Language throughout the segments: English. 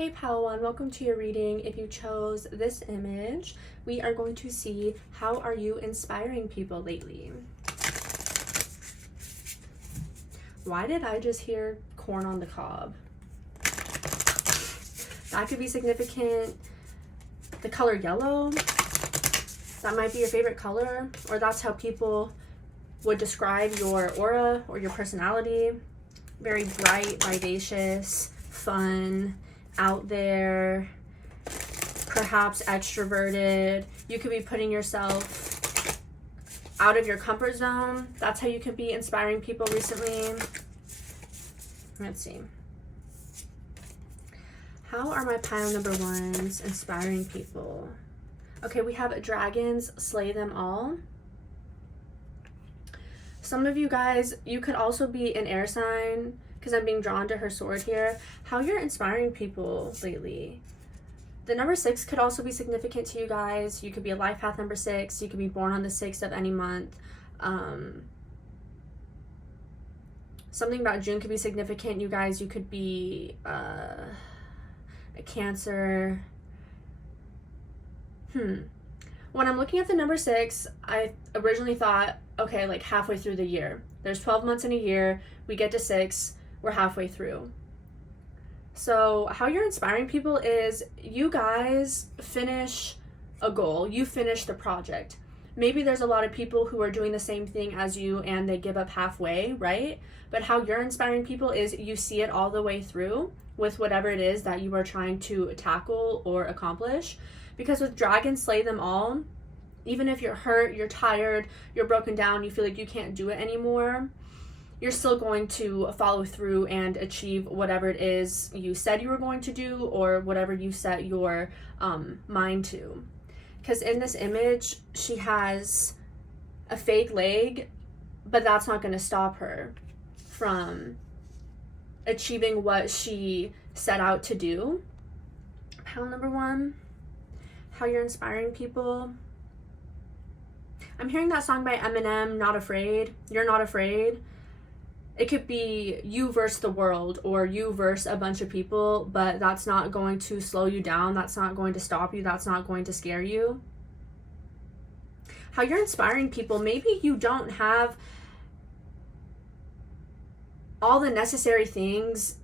Hey Padawan, welcome to your reading. If you chose this image, we are going to see how are you inspiring people lately. Why did I just hear corn on the cob? That could be significant. The color yellow, that might be your favorite color, or that's how people would describe your aura or your personality. Very bright, vivacious, fun, out there, perhaps extroverted. You could be putting yourself out of your comfort zone. That's how you could be inspiring people recently. Let's see. How are my pile number ones inspiring people? Okay, we have dragons, slay them all. Some of you guys, you could also be an air sign, because I'm being drawn to her sword here. How you're inspiring people lately. The number 6 could also be significant to you guys. You could be a life path number 6. You could be born on the 6th of any month. Something about June could be significant. You guys, you could be a Cancer. When I'm looking at the number 6, I originally thought, okay, like halfway through the year. There's 12 months in a year. We get to 6. We're halfway through. So how you're inspiring people is you guys finish a goal. You finish the project. Maybe there's a lot of people who are doing the same thing as you and they give up halfway, right? But how you're inspiring people is you see it all the way through with whatever it is that you are trying to tackle or accomplish. Because with dragons, slay them all. Even if you're hurt, you're tired, you're broken down, you feel like you can't do it anymore, you're still going to follow through and achieve whatever it is you said you were going to do or whatever you set your mind to. Because in this image, she has a fake leg, but that's not going to stop her from achieving what she set out to do. Pile number 1, how you're inspiring people. I'm hearing that song by Eminem, Not Afraid. You're not afraid. It could be you versus the world or you versus a bunch of people, but that's not going to slow you down. That's not going to stop you. That's not going to scare you. How you're inspiring people, maybe you don't have all the necessary things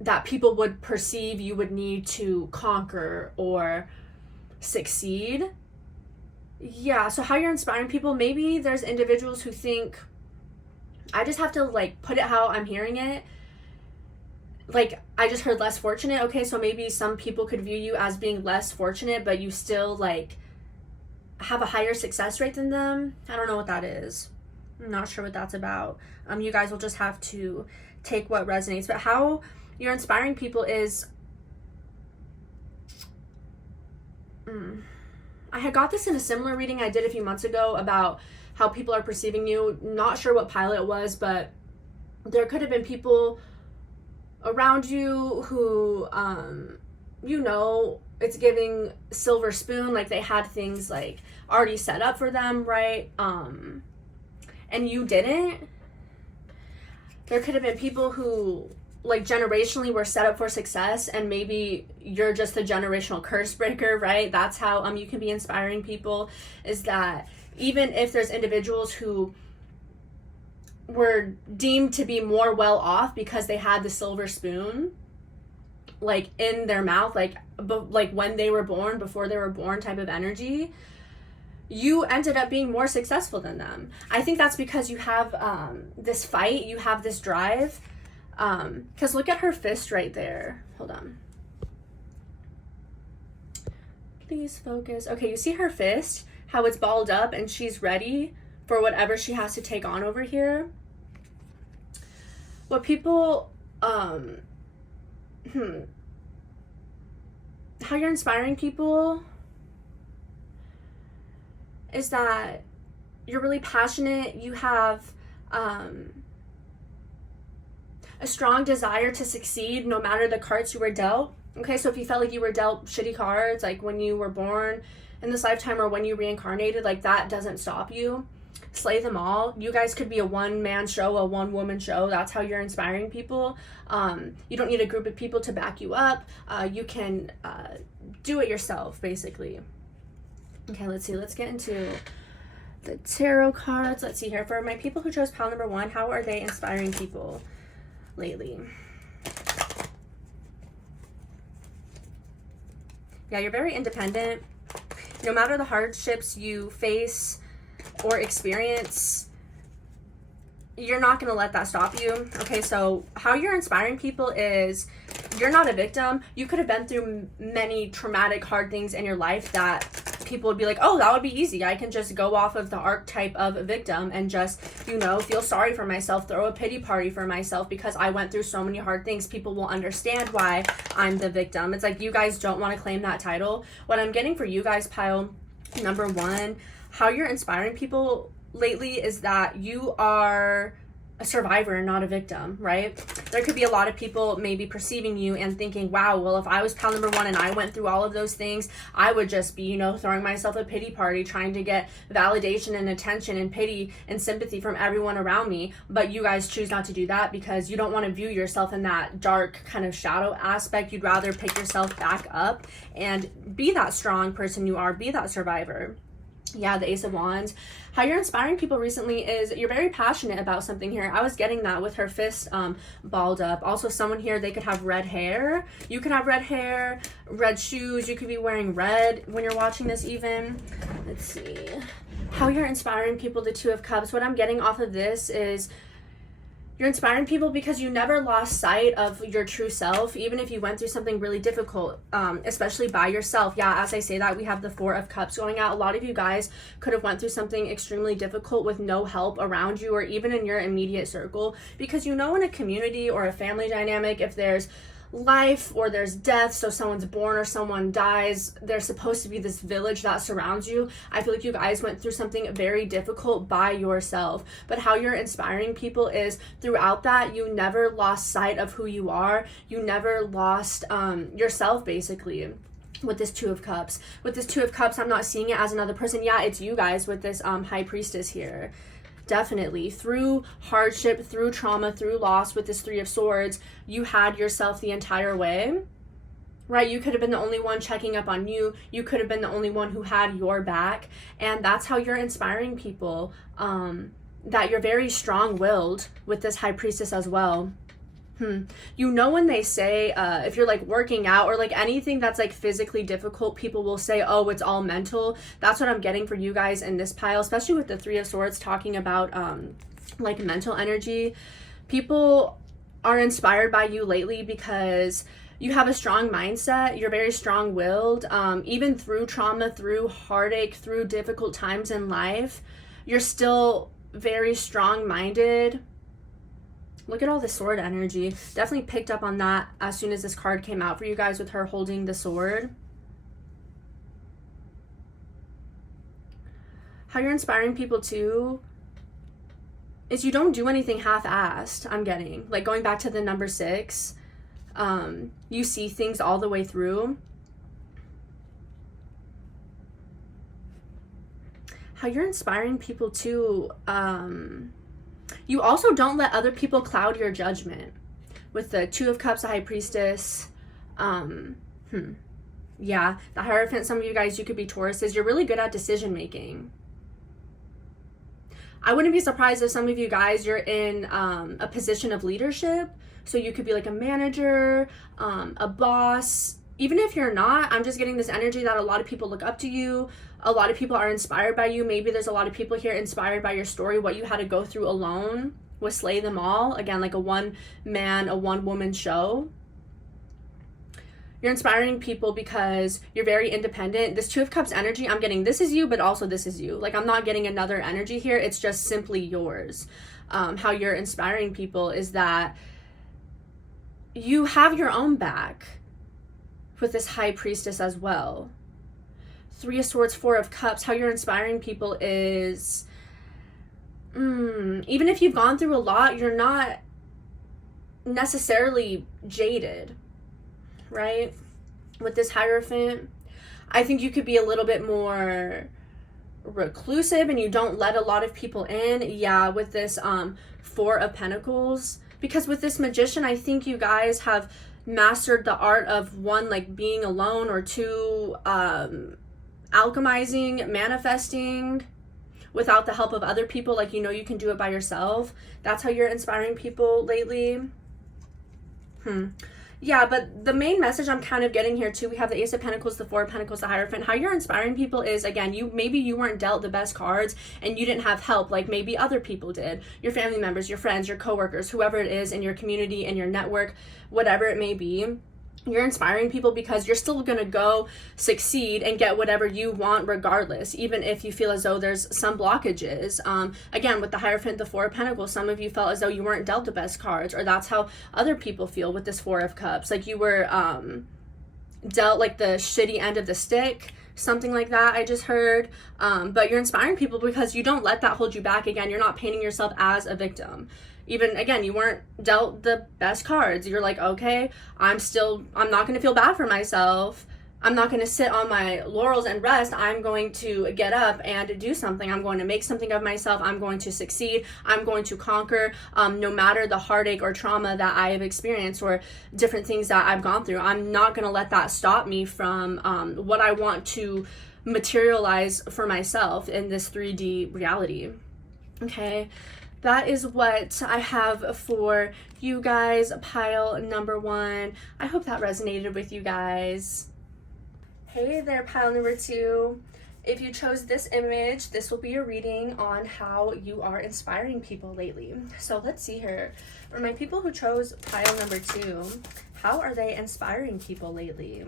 that people would perceive you would need to conquer or succeed. Yeah, so how you're inspiring people, maybe there's individuals who think, I just have to like put it how I'm hearing it. Like, I just heard less fortunate. Okay, so maybe some people could view you as being less fortunate, but you still like have a higher success rate than them. I don't know what that is. I'm not sure what that's about. You guys will just have to take what resonates. But how you're inspiring people is, I had got this in a similar reading I did a few months ago about how people are perceiving you. Not sure what pile it was, but there could have been people around you who, it's giving silver spoon, like they had things like already set up for them, right? And you didn't. There could have been people who like generationally were set up for success, and maybe you're just a generational curse breaker, right? That's how you can be inspiring people, is that even if there's individuals who were deemed to be more well off because they had the silver spoon like in their mouth, like when they were born, before they were born type of energy, you ended up being more successful than them. I think that's because you have this fight, you have this drive. Because look at her fist right there. Hold on. Please focus. Okay, you see her fist? How it's balled up and she's ready for whatever she has to take on over here. What people, how you're inspiring people is that you're really passionate. You have, a strong desire to succeed no matter the cards you were dealt. Okay, so if you felt like you were dealt shitty cards, like when you were born in this lifetime or when you reincarnated, like that doesn't stop you. slay them all. You guys could be a one-man show, a one-woman show. That's how you're inspiring people. You don't need a group of people to back you up. You can do it yourself, basically. Okay, let's see. Let's get into the tarot cards. Let's see here. For my people who chose pile number 1, how are they inspiring people lately? Yeah, you're very independent. No matter the hardships you face or experience, you're not going to let that stop you. Okay, so how you're inspiring people is you're not a victim. You could have been through many traumatic, hard things in your life that people would be like, oh, that would be easy. I can just go off of the archetype of a victim and just, you know, feel sorry for myself, throw a pity party for myself because I went through so many hard things. People will understand why I'm the victim. It's like you guys don't want to claim that title. What I'm getting for you guys, pile number 1, how you're inspiring people lately is that you are a survivor and not a victim, right? There could be a lot of people maybe perceiving you and thinking, wow, well, if I was pal number 1 and I went through all of those things, I would just be, you know, throwing myself a pity party, trying to get validation and attention and pity and sympathy from everyone around me. But you guys choose not to do that because you don't want to view yourself in that dark kind of shadow aspect. You'd rather pick yourself back up and be that strong person you are, be that survivor. Yeah, the Ace of Wands. How you're inspiring people recently is you're very passionate about something here. I was getting that with her fist balled up. Also, someone here, they could have red hair. You could have red hair, red shoes. You could be wearing red when you're watching this even. Let's see. How you're inspiring people, the Two of Cups. What I'm getting off of this is you're inspiring people because you never lost sight of your true self, even if you went through something really difficult, especially by yourself. Yeah, as I say that, we have the Four of Cups going out. A lot of you guys could have went through something extremely difficult with no help around you or even in your immediate circle, because you know in a community or a family dynamic, if there's life or there's death, so someone's born or someone dies, there's supposed to be this village that surrounds you. I feel like you guys went through something very difficult by yourself, but how you're inspiring people is throughout that you never lost sight of who you are. You never lost yourself, basically. With this Two of Cups, I'm not seeing it as another person. Yeah, it's you guys with this High Priestess here. Definitely through hardship, through trauma, through loss, with this Three of Swords, you had yourself the entire way, right? You could have been the only one checking up on you. You could have been the only one who had your back. And that's how you're inspiring people, that you're very strong-willed with this High Priestess as well. You know, when they say, if you're like working out or like anything that's like physically difficult, people will say, oh, it's all mental. That's what I'm getting for you guys in this pile, especially with the Three of Swords talking about like mental energy. People are inspired by you lately because you have a strong mindset. You're very strong-willed, even through trauma, through heartache, through difficult times in life. You're still very strong-minded. Look at all the sword energy. Definitely picked up on that as soon as this card came out for you guys with her holding the sword. How you're inspiring people too is you don't do anything half-assed, I'm getting. Like going back to the number 6, you see things all the way through. How you're inspiring people too, you also don't let other people cloud your judgment. With the Two of Cups, the High Priestess, yeah, the Hierophant, some of you guys, you could be Tauruses. You're really good at decision making. I wouldn't be surprised if some of you guys, you're in a position of leadership. So you could be like a manager, a boss. Even if you're not, I'm just getting this energy that a lot of people look up to you. A lot of people are inspired by you. Maybe there's a lot of people here inspired by your story, what you had to go through alone with Slay Them All. Again, like a one-man, a one-woman show. You're inspiring people because you're very independent. This Two of Cups energy, I'm getting this is you, but also this is you. Like I'm not getting another energy here. It's just simply yours. How you're inspiring people is that you have your own back with this High Priestess as well. Three of Swords, Four of Cups, how you're inspiring people is, even if you've gone through a lot, you're not necessarily jaded, right? With this Hierophant, I think you could be a little bit more reclusive and you don't let a lot of people in. Yeah, with this Four of Pentacles. Because with this Magician, I think you guys have mastered the art of, one, like being alone, or two, alchemizing, manifesting without the help of other people. Like, you know, you can do it by yourself. That's how you're inspiring people lately. Yeah, but the main message I'm kind of getting here too, we have the Ace of Pentacles, the Four of Pentacles, the Hierophant. How you're inspiring people is, again, maybe you weren't dealt the best cards and you didn't have help like maybe other people did. Your family members, your friends, your coworkers, whoever it is in your community, in your network, whatever it may be. You're inspiring people because you're still going to go succeed and get whatever you want regardless, even if you feel as though there's some blockages. Again, with the Hierophant, the Four of Pentacles, some of you felt as though you weren't dealt the best cards, or that's how other people feel with this Four of Cups. Like you were dealt like the shitty end of the stick, something like that I just heard. But you're inspiring people because you don't let that hold you back. Again, you're not painting yourself as a victim. Even, again, you weren't dealt the best cards. You're like, okay, I'm not going to feel bad for myself. I'm not going to sit on my laurels and rest. I'm going to get up and do something. I'm going to make something of myself. I'm going to succeed. I'm going to conquer, no matter the heartache or trauma that I have experienced or different things that I've gone through. I'm not going to let that stop me from what I want to materialize for myself in this 3D reality. Okay. That is what I have for you guys, pile number 1. I hope that resonated with you guys. Hey there, pile number 2. If you chose this image, this will be a reading on how you are inspiring people lately. So let's see here. For my people who chose pile number 2, how are they inspiring people lately?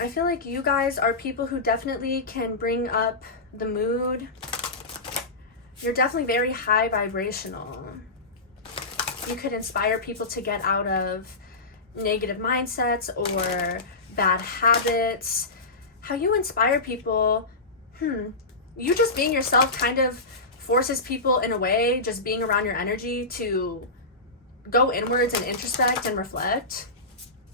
I feel like you guys are people who definitely can bring up the mood. You're definitely very high vibrational. You could inspire people to get out of negative mindsets or bad habits. How you inspire people, you just being yourself kind of forces people in a way, just being around your energy, to go inwards and introspect and reflect.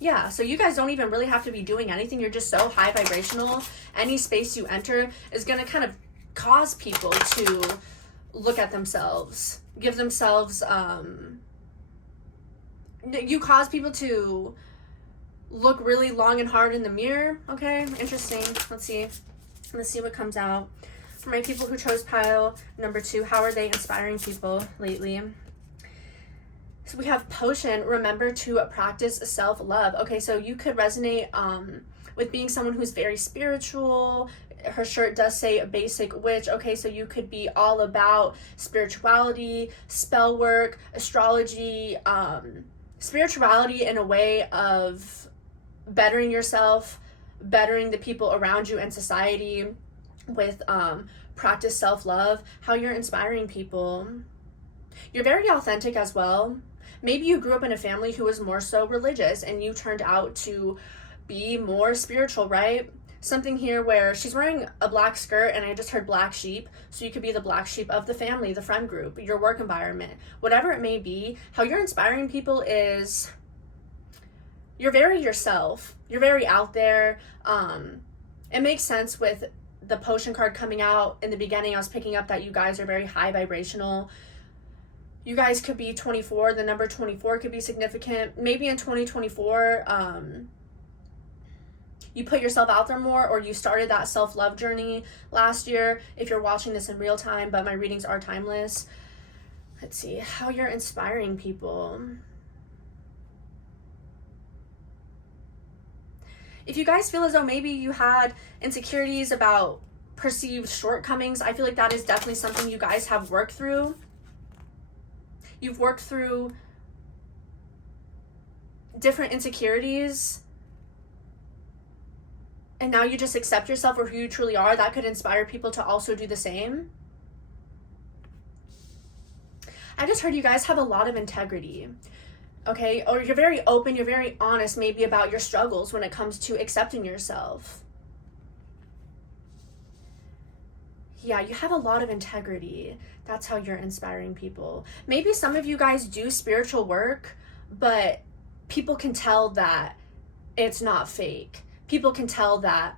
Yeah, so you guys don't even really have to be doing anything. You're just so high vibrational. Any space you enter is going to kind of cause people to look at themselves, give themselves, you cause people to look really long and hard in the mirror. Okay, interesting. Let's see what comes out. For my people who chose pile number 2, how are they inspiring people lately? So we have Potion, remember to practice self-love. Okay, so you could resonate with being someone who's very spiritual. Her shirt does say a basic witch. Okay, so you could be all about spirituality, spell work, astrology, spirituality in a way of bettering yourself, bettering the people around you and society with practice self-love. How you're inspiring people. You're very authentic as well. Maybe you grew up in a family who was more so religious and you turned out to be more spiritual, right? Something here where she's wearing a black skirt and I just heard black sheep. So you could be the black sheep of the family, the friend group, your work environment, whatever it may be. How you're inspiring people is you're very yourself. You're very out there. It makes sense with the Potion card coming out in the beginning. I was picking up that you guys are very high vibrational. You guys could be 24. The number 24 could be significant. Maybe in 2024, you put yourself out there more, or you started that self-love journey last year if you're watching this in real time, but my readings are timeless. Let's see how you're inspiring people. If you guys feel as though maybe you had insecurities about perceived shortcomings, I feel like that is definitely something you guys have worked through. You've worked through different insecurities, and now you just accept yourself for who you truly are. That could inspire people to also do the same. I just heard you guys have a lot of integrity, okay? Or you're very open, you're very honest maybe about your struggles when it comes to accepting yourself. Yeah, you have a lot of integrity. That's how you're inspiring people. Maybe some of you guys do spiritual work. but people can tell that it's not fake. People can tell that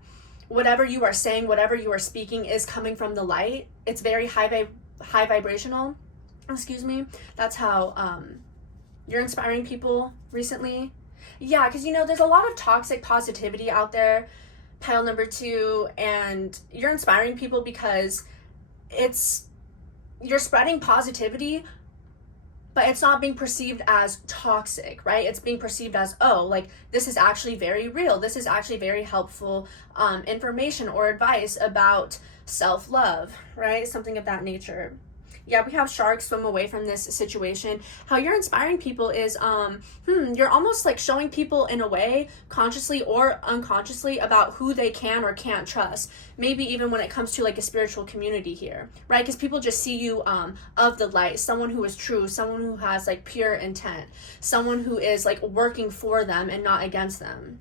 whatever you are saying, whatever you are speaking is coming from the light. It's very high vibrational. Excuse me. That's how you're inspiring people recently. Yeah, because, you know, there's a lot of toxic positivity out there, pile number 2, and you're inspiring people because you're spreading positivity, but it's not being perceived as toxic, right? It's being perceived as, oh, like, this is actually very real. This is actually very helpful information or advice about self-love, right? Something of that nature. Yeah, we have sharks swim away from this situation. How you're inspiring people is, you're almost like showing people in a way, consciously or unconsciously, about who they can or can't trust. Maybe even when it comes to like a spiritual community here, right? Because people just see you of the light, someone who is true, someone who has like pure intent, someone who is like working for them and not against them.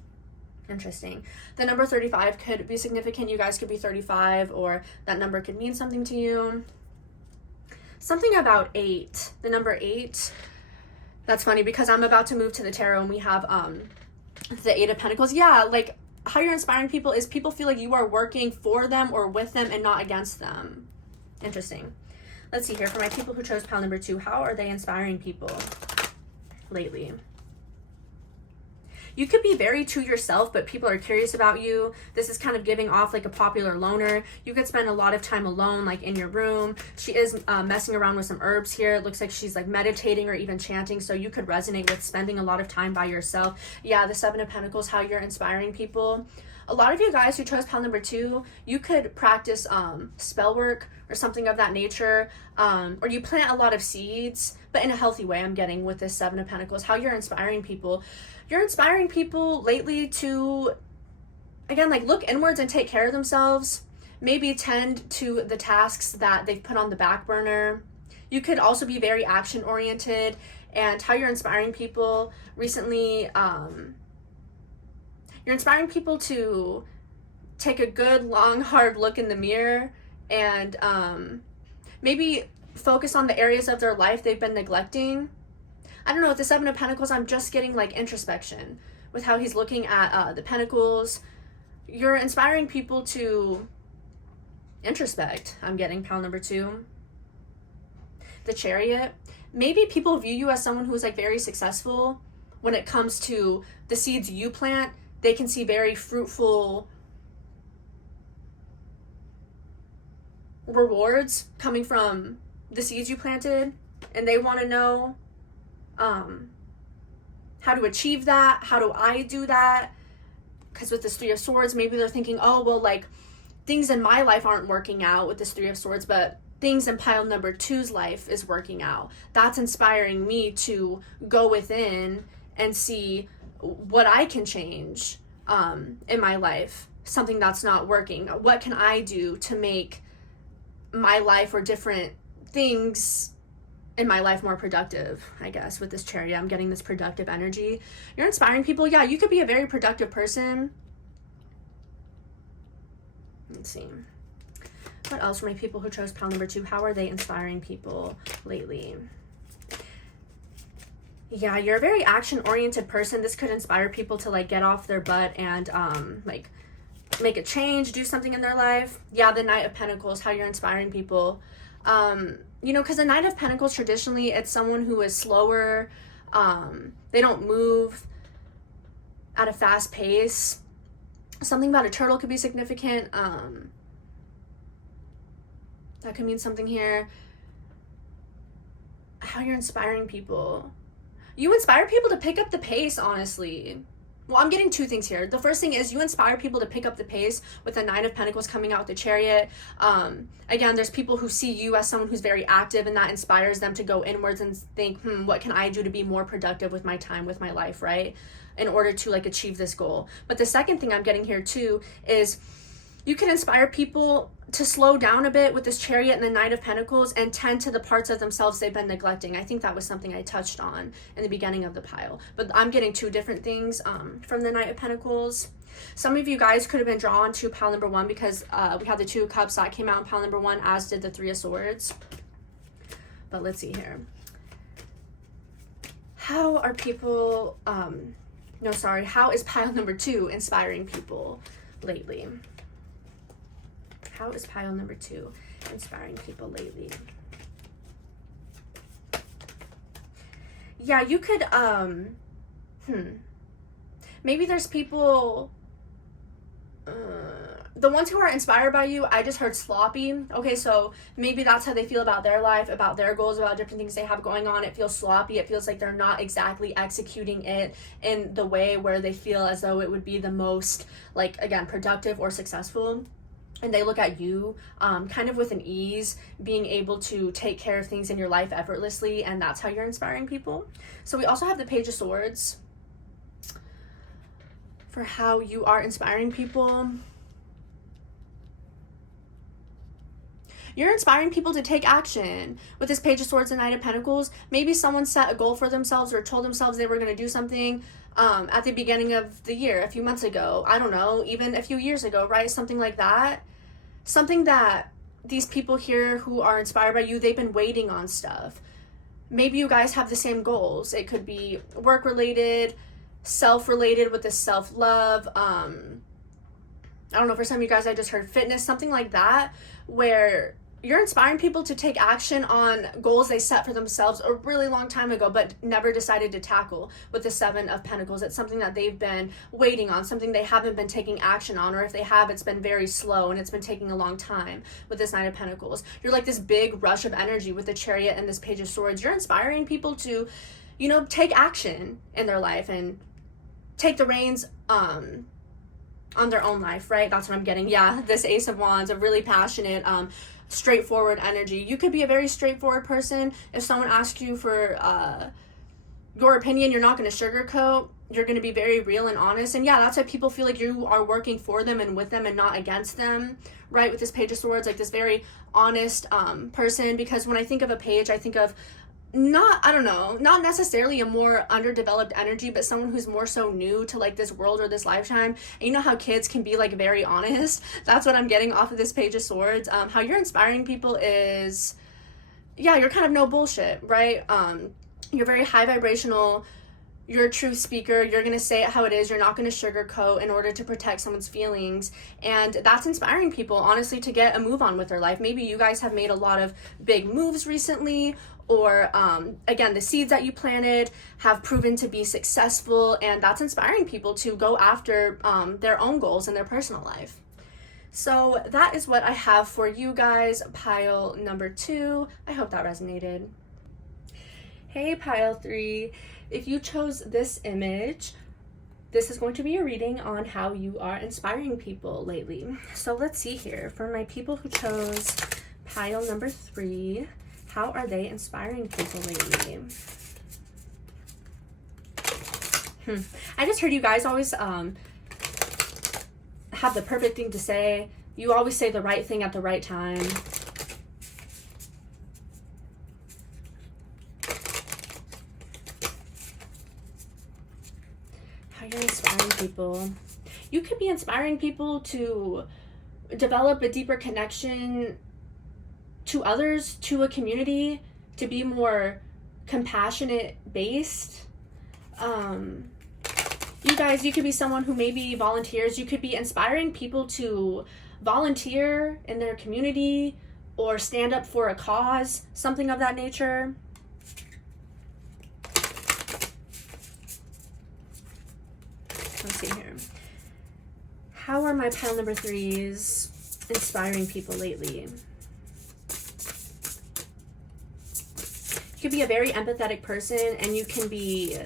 Interesting. The number 35 could be significant. You guys could be 35, or that number could mean something to you. Something about 8, the number 8. That's funny because I'm about to move to the tarot and we have the 8 of Pentacles. Yeah, like how you're inspiring people is people feel like you are working for them or with them and not against them. Interesting. Let's see here. For my people who chose pile number 2, how are they inspiring people lately? You could be very to yourself, but people are curious about you. This is kind of giving off like a popular loner. You could spend a lot of time alone, like in your room. She is messing around with some herbs here. It looks like she's like meditating or even chanting. So you could resonate with spending a lot of time by yourself. Yeah, the 7 of Pentacles, how you're inspiring people. A lot of you guys who chose pile number 2, you could practice spell work or something of that nature. Or you plant a lot of seeds, but in a healthy way, I'm getting with this 7 of Pentacles. How you're inspiring people. You're inspiring people lately to, again, like look inwards and take care of themselves. Maybe tend to the tasks that they've put on the back burner. You could also be very action oriented, and how you're inspiring people recently, you're inspiring people to take a good, long, hard look in the mirror and maybe focus on the areas of their life they've been neglecting. I don't know, with the 7 of Pentacles, I'm just getting like introspection with how he's looking at the Pentacles. You're inspiring people to introspect. I'm getting pile number 2. The Chariot. Maybe people view you as someone who's like very successful when it comes to the seeds you plant. They can see very fruitful rewards coming from the seeds you planted, and they want to know how to achieve that. How do I do that? Because with this 3 of Swords, maybe they're thinking, oh, well, like things in my life aren't working out with this 3 of Swords, but things in pile number 2's life is working out. That's inspiring me to go within and see what I can change in my life, something that's not working. What can I do to make my life or different things in my life more productive? I guess with this Chariot, I'm getting this productive energy. You're inspiring people. Yeah, you could be a very productive person. Let's see. What else for my people who chose pile number 2? How are they inspiring people lately? Yeah, you're a very action-oriented person. This could inspire people to like get off their butt and like make a change, do something in their life. Yeah, the Knight of Pentacles, how you're inspiring people. You know, because the Knight of Pentacles, traditionally, it's someone who is slower. They don't move at a fast pace. Something about a turtle could be significant. That could mean something here. How you're inspiring people. You inspire people to pick up the pace, honestly. Well, I'm getting 2 things here. The first thing is you inspire people to pick up the pace with the 9 of Pentacles coming out with the Chariot. Again, there's people who see you as someone who's very active, and that inspires them to go inwards and think, what can I do to be more productive with my time, with my life, right? In order to like achieve this goal. But the second thing I'm getting here too is you can inspire people to slow down a bit with this Chariot and the Knight of Pentacles and tend to the parts of themselves they've been neglecting. I think that was something I touched on in the beginning of the pile. But I'm getting 2 different things from the Knight of Pentacles. Some of you guys could have been drawn to pile number 1 because we had the 2 of Cups that came out in pile number 1, as did the 3 of Swords. But let's see here. How are people, how is pile number 2 inspiring people lately? How is pile number 2 inspiring people lately? Yeah, you could, maybe there's people, the ones who are inspired by you, I just heard sloppy. Okay, so maybe that's how they feel about their life, about their goals, about different things they have going on. It feels sloppy. It feels like they're not exactly executing it in the way where they feel as though it would be the most, like, again, productive or successful. And they look at you kind of with an ease, being able to take care of things in your life effortlessly, and that's how you're inspiring people. So we also have the Page of Swords for how you are inspiring people. You're inspiring people to take action. With this Page of Swords and Knight of Pentacles, maybe someone set a goal for themselves or told themselves they were going to do something at the beginning of the year, a few months ago, I don't know, even a few years ago, right? Something like that. Something that these people here who are inspired by you, they've been waiting on stuff. Maybe you guys have the same goals. It could be work-related, self-related with this self-love. I don't know, for some of you guys, I just heard fitness, something like that, where you're inspiring people to take action on goals they set for themselves a really long time ago, but never decided to tackle with the Seven of Pentacles. It's something that they've been waiting on, something they haven't been taking action on, or if they have, it's been very slow and it's been taking a long time with this Knight of Pentacles. You're like this big rush of energy with the Chariot and this Page of Swords. You're inspiring people to, take action in their life and take the reins on their own life, right? That's what I'm getting. Yeah, this Ace of Wands, a really passionate, straightforward energy. You could be a very straightforward person. If someone asks you for your opinion, you're not going to sugarcoat. You're going to be very real and honest. And yeah, that's why people feel like you are working for them and with them and not against them, right? With this Page of Swords, like this very honest person. Because when I think of a page, I think of not necessarily a more underdeveloped energy, but someone who's more so new to like this world or this lifetime. And you know how kids can be like very honest? That's what I'm getting off of this Page of Swords. How you're inspiring people is, yeah, you're kind of no bullshit, right? You're very high vibrational. You're a true speaker. You're going to say it how it is. You're not going to sugarcoat in order to protect someone's feelings. And that's inspiring people, honestly, to get a move on with their life. Maybe you guys have made a lot of big moves recently, or again, the seeds that you planted have proven to be successful, and that's inspiring people to go after their own goals in their personal life. So that is what I have for you guys, pile number 2. I hope that resonated. Hey, pile 3. If you chose this image, this is going to be a reading on how you are inspiring people lately. So let's see here. For my people who chose pile number 3, how are they inspiring people lately? I just heard you guys always have the perfect thing to say. You always say the right thing at the right time. How you're inspiring people. You could be inspiring people to develop a deeper connection to others, to a community, to be more compassionate based. You guys, you could be someone who maybe volunteers. You could be inspiring people to volunteer in their community or stand up for a cause, something of that nature. Let's see here. How are my pile number 3s inspiring people lately? You could be a very empathetic person, and you can be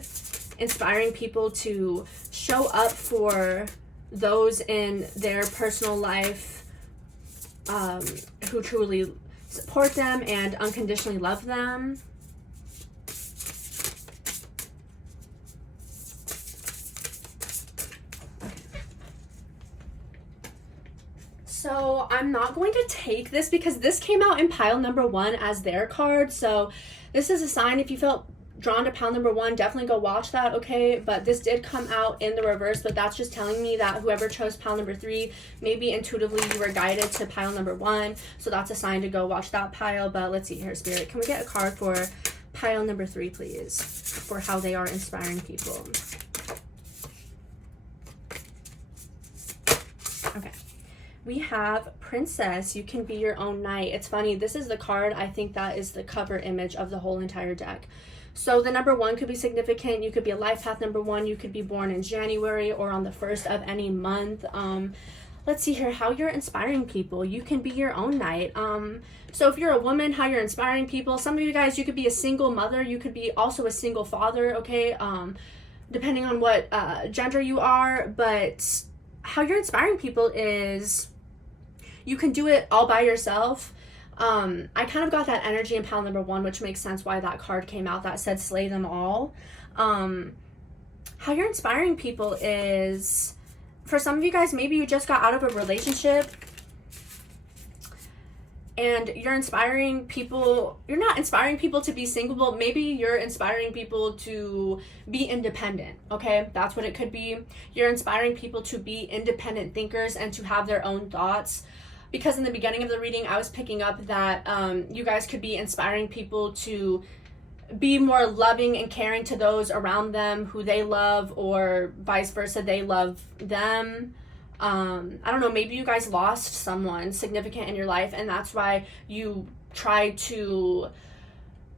inspiring people to show up for those in their personal life who truly support them and unconditionally love them. So I'm not going to take this because this came out in pile number 1 as their card. So this is a sign. If you felt drawn to pile number 1, definitely go watch that, okay? But this did come out in the reverse, but that's just telling me that whoever chose pile number 3, maybe intuitively you were guided to pile number 1. So that's a sign to go watch that pile. But let's see here, Spirit. Can we get a card for Pile number 3, please, for how they are inspiring people. Okay. We have Princess. You can be your own knight. It's funny. This is the card. I think that is the cover image of the whole entire deck. So the number 1 could be significant. You could be a life path number 1. You could be born in January or on the 1st of any month. Let's see here, how you're inspiring people. You can be your own knight. So if you're a woman, how you're inspiring people. Some of you guys, you could be a single mother. You could be also a single father, okay? Depending on what gender you are. But how you're inspiring people is you can do it all by yourself. I kind of got that energy in pile number 1, which makes sense why that card came out that said slay them all. How you're inspiring people is, for some of you guys, maybe you just got out of a relationship and you're inspiring people. You're not inspiring people to be single, but maybe you're inspiring people to be independent, okay? That's what it could be. You're inspiring people to be independent thinkers and to have their own thoughts. Because in the beginning of the reading, I was picking up that you guys could be inspiring people to be more loving and caring to those around them who they love, or vice versa, they love them. I don't know, maybe you guys lost someone significant in your life, and that's why you try to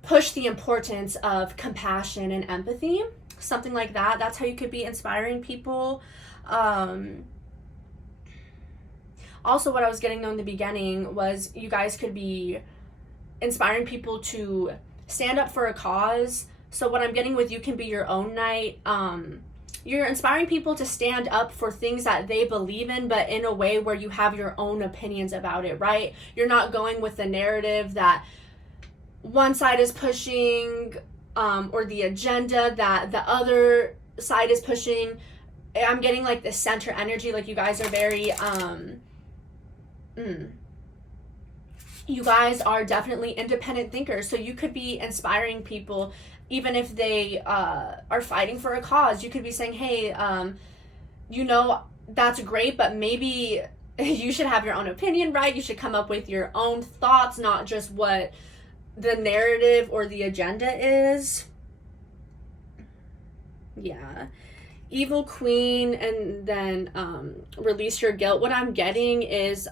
push the importance of compassion and empathy. Something like that. That's how you could be inspiring people. Also, what I was getting though in the beginning was you guys could be inspiring people to stand up for a cause. So what I'm getting with you can be your own knight. You're inspiring people to stand up for things that they believe in, but in a way where you have your own opinions about it, right? You're not going with the narrative that one side is pushing, or the agenda that the other side is pushing. I'm getting like the center energy, like you guys are very, you guys are definitely independent thinkers. So you could be inspiring people even if they are fighting for a cause. You could be saying, hey, you know, that's great, but maybe you should have your own opinion, right? You should come up with your own thoughts, not just what the narrative or the agenda is. Yeah. Evil Queen, and then release your guilt. What I'm getting is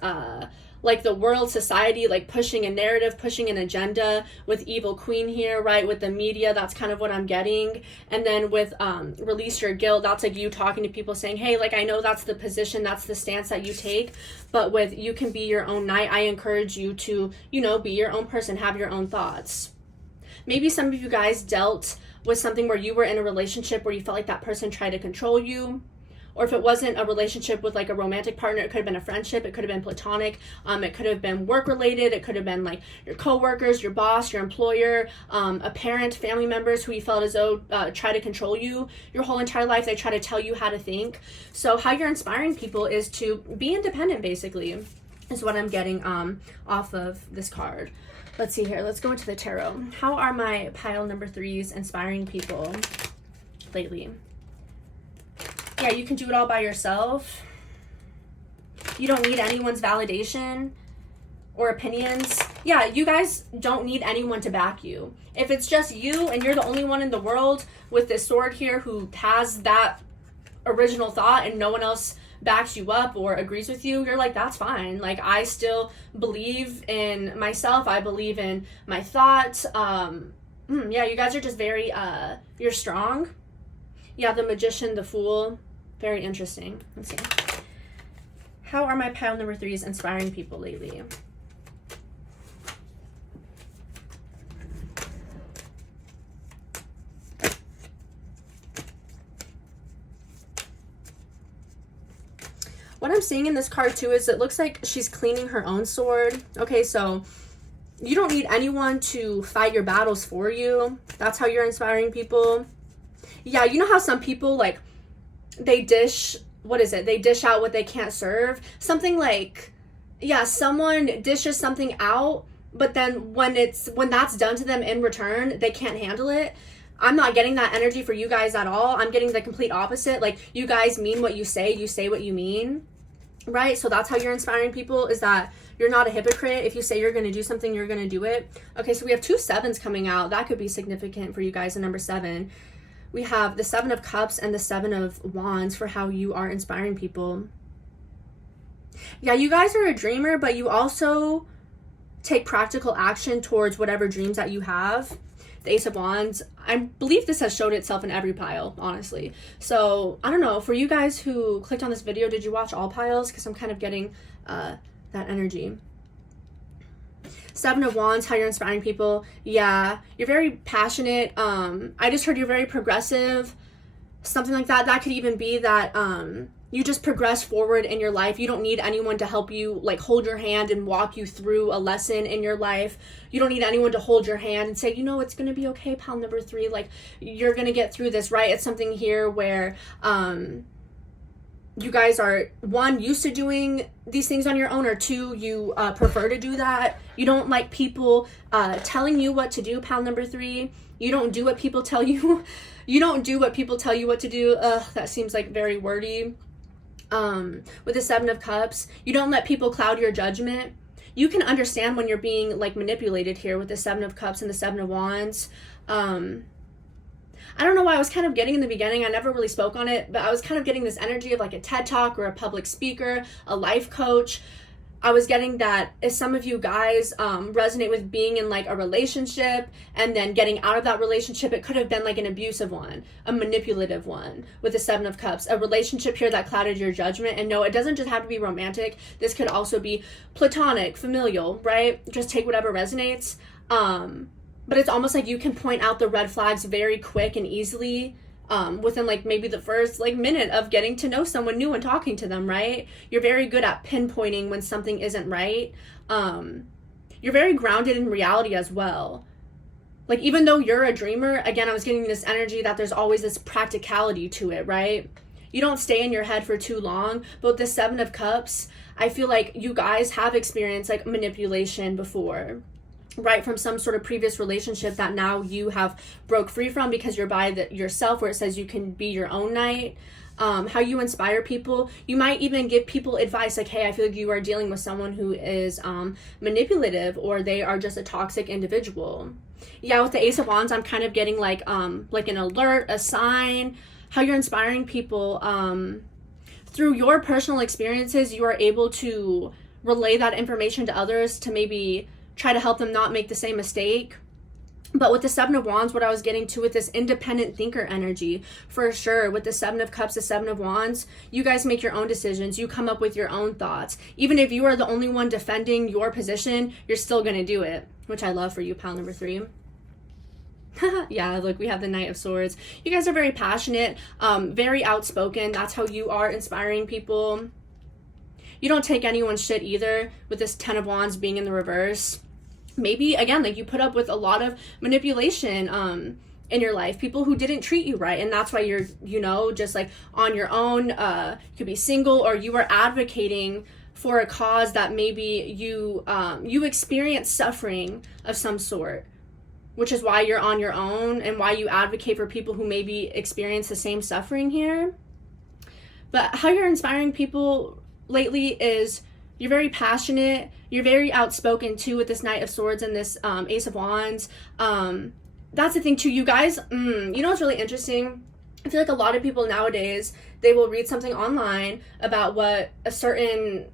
like the world, society, like pushing a narrative, pushing an agenda with Evil Queen here, right? With the media, that's kind of what I'm getting. And then with release your guilt, that's like you talking to people saying, hey, like I know that's the position, that's the stance that you take, but with you can be your own knight, I encourage you to, you know, be your own person, have your own thoughts. Maybe some of you guys dealt with something where you were in a relationship where you felt like that person tried to control you. Or if it wasn't a relationship with like a romantic partner, it could have been a friendship, it could have been platonic, it could have been work related, it could have been like your coworkers, your boss, your employer, a parent, family members who you felt as though try to control you your whole entire life. They try to tell you how to think. So how you're inspiring people is to be independent, basically, is what I'm getting off of this card. Let's see here. Let's go into the tarot. How are my pile number 3s inspiring people lately? Yeah, you can do it all by yourself. You don't need anyone's validation or opinions. Yeah, you guys don't need anyone to back you. If it's just you and you're the only one in the world with this sword here who has that original thought and no one else backs you up or agrees with you, you're like, that's fine. Like, I still believe in myself. I believe in my thoughts. Yeah, you guys are just very, you're strong. Yeah, the Magician, the Fool. Very interesting. Let's see. How are my pile number 3s inspiring people lately? What I'm seeing in this card too is it looks like she's cleaning her own sword. Okay, so you don't need anyone to fight your battles for you. That's how you're inspiring people. Yeah, you know how some people, like, they dish, what is it? They dish out what they can't serve. Something like, yeah, someone dishes something out, but then when that's done to them in return, they can't handle it. I'm not getting that energy for you guys at all. I'm getting the complete opposite. Like, you guys mean what you say what you mean. right? So that's how you're inspiring people, is that you're not a hypocrite. If you say you're going to do something, you're going to do it. Okay, so we have 2 7s coming out. That could be significant for you guys in number 7. We have the 7 of Cups and the 7 of Wands for how you are inspiring people. Yeah, you guys are a dreamer, but you also take practical action towards whatever dreams that you have. The Ace of Wands, I believe this has showed itself in every pile, honestly. So, I don't know, for you guys who clicked on this video, did you watch all piles? Because I'm kind of getting that energy. 7 of Wands, how you're inspiring people. Yeah, you're very passionate. I just heard you're very progressive. Something like that. That could even be that you just progress forward in your life. You don't need anyone to help you, like, hold your hand and walk you through a lesson in your life. You don't need anyone to hold your hand and say, you know, it's going to be okay, pal number 3. Like, you're going to get through this, right? It's something here where you guys are, 1, used to doing these things on your own, or 2, you prefer to do that. You don't like people telling you what to do, pal number 3. You don't do what people tell you. You don't do what people tell you what to do. That seems like very wordy. With the 7 of Cups, you don't let people cloud your judgment. You can understand when you're being, like, manipulated here with the 7 of Cups and the 7 of Wands. I don't know why I was kind of getting in the beginning, I never really spoke on it, but I was kind of getting this energy of like a TED Talk or a public speaker, a life coach. I was getting that if some of you guys resonate with being in like a relationship and then getting out of that relationship, it could have been like an abusive one, a manipulative one with the 7 of Cups, a relationship here that clouded your judgment. And no, it doesn't just have to be romantic. This could also be platonic, familial, right? Just take whatever resonates. But it's almost like you can point out the red flags very quick and easily within like maybe the first like minute of getting to know someone new and talking to them, right? You're very good at pinpointing when something isn't right. You're very grounded in reality as well. Like, even though you're a dreamer, again, I was getting this energy that there's always this practicality to it, right? You don't stay in your head for too long. But with the 7 of Cups, I feel like you guys have experienced like manipulation before, right, from some sort of previous relationship that now you have broke free from because you're by yourself, where it says you can be your own knight. How you inspire people, you might even give people advice like, hey, I feel like you are dealing with someone who is manipulative, or they are just a toxic individual. Yeah, with the Ace of Wands, I'm kind of getting like an alert, a sign. How you're inspiring people through your personal experiences, you are able to relay that information to others to maybe try to help them not make the same mistake. But with the 7 of Wands, what I was getting to with this independent thinker energy, for sure, with the 7 of Cups, the 7 of Wands, you guys make your own decisions. You come up with your own thoughts. Even if you are the only one defending your position, you're still going to do it, which I love for you, pal number 3. Yeah, look, we have the Knight of Swords. You guys are very passionate, very outspoken. That's how you are inspiring people. You don't take anyone's shit either, with this 10 of Wands being in the reverse. Maybe, again, like you put up with a lot of manipulation in your life, people who didn't treat you right, and that's why you're, you know, just like on your own. You could be single, or you are advocating for a cause that maybe you experience suffering of some sort, which is why you're on your own and why you advocate for people who maybe experience the same suffering here. But how you're inspiring people lately is you're very passionate, you're very outspoken too, with this Knight of Swords and this Ace of Wands. That's the thing too, you guys, you know what's really interesting? I feel like a lot of people nowadays, they will read something online about what a certain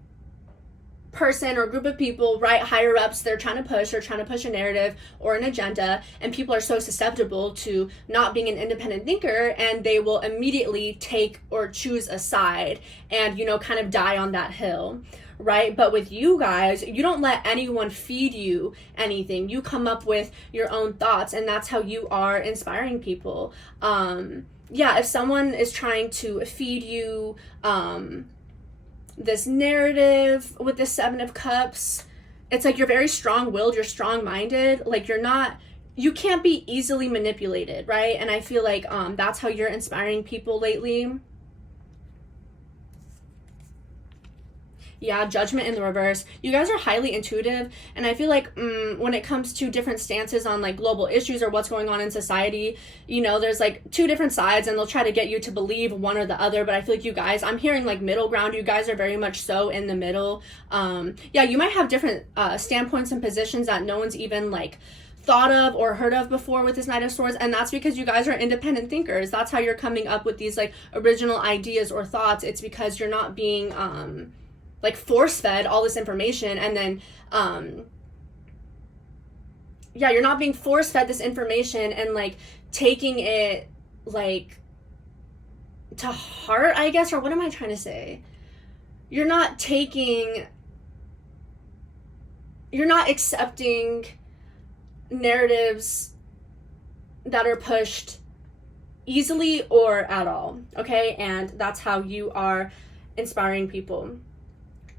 person or group of people, right, higher ups, they're trying to push a narrative or an agenda, and people are so susceptible to not being an independent thinker, and they will immediately take or choose a side and, you know, kind of die on that hill, right? But with you guys, you don't let anyone feed you anything. You come up with your own thoughts, and that's how you are inspiring people. Yeah, if someone is trying to feed you this narrative with the 7 of Cups, it's like you're very strong-willed, you're strong-minded, like you can't be easily manipulated, right? And I feel like that's how you're inspiring people lately. Yeah, Judgment in the reverse. You guys are highly intuitive, and I feel like when it comes to different stances on like global issues or what's going on in society, you know, there's like two different sides, and they'll try to get you to believe one or the other. But I feel like you guys, I'm hearing like middle ground. You guys are very much so in the middle. Yeah, you might have different standpoints and positions that no one's even like thought of or heard of before with this Knight of Swords, and that's because you guys are independent thinkers. That's how you're coming up with these like original ideas or thoughts. It's because you're not being like force-fed all this information, and then yeah, you're not being force-fed this information and like taking it like to heart, I guess, or what am I trying to say? You're not accepting narratives that are pushed easily or at all, okay? And that's how you are inspiring people.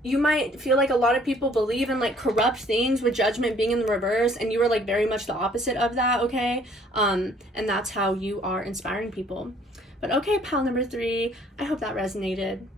You might feel like a lot of people believe in like corrupt things with Judgment being in the reverse, and you are like very much the opposite of that, okay? And that's how you are inspiring people. But okay, pile number 3, I hope that resonated.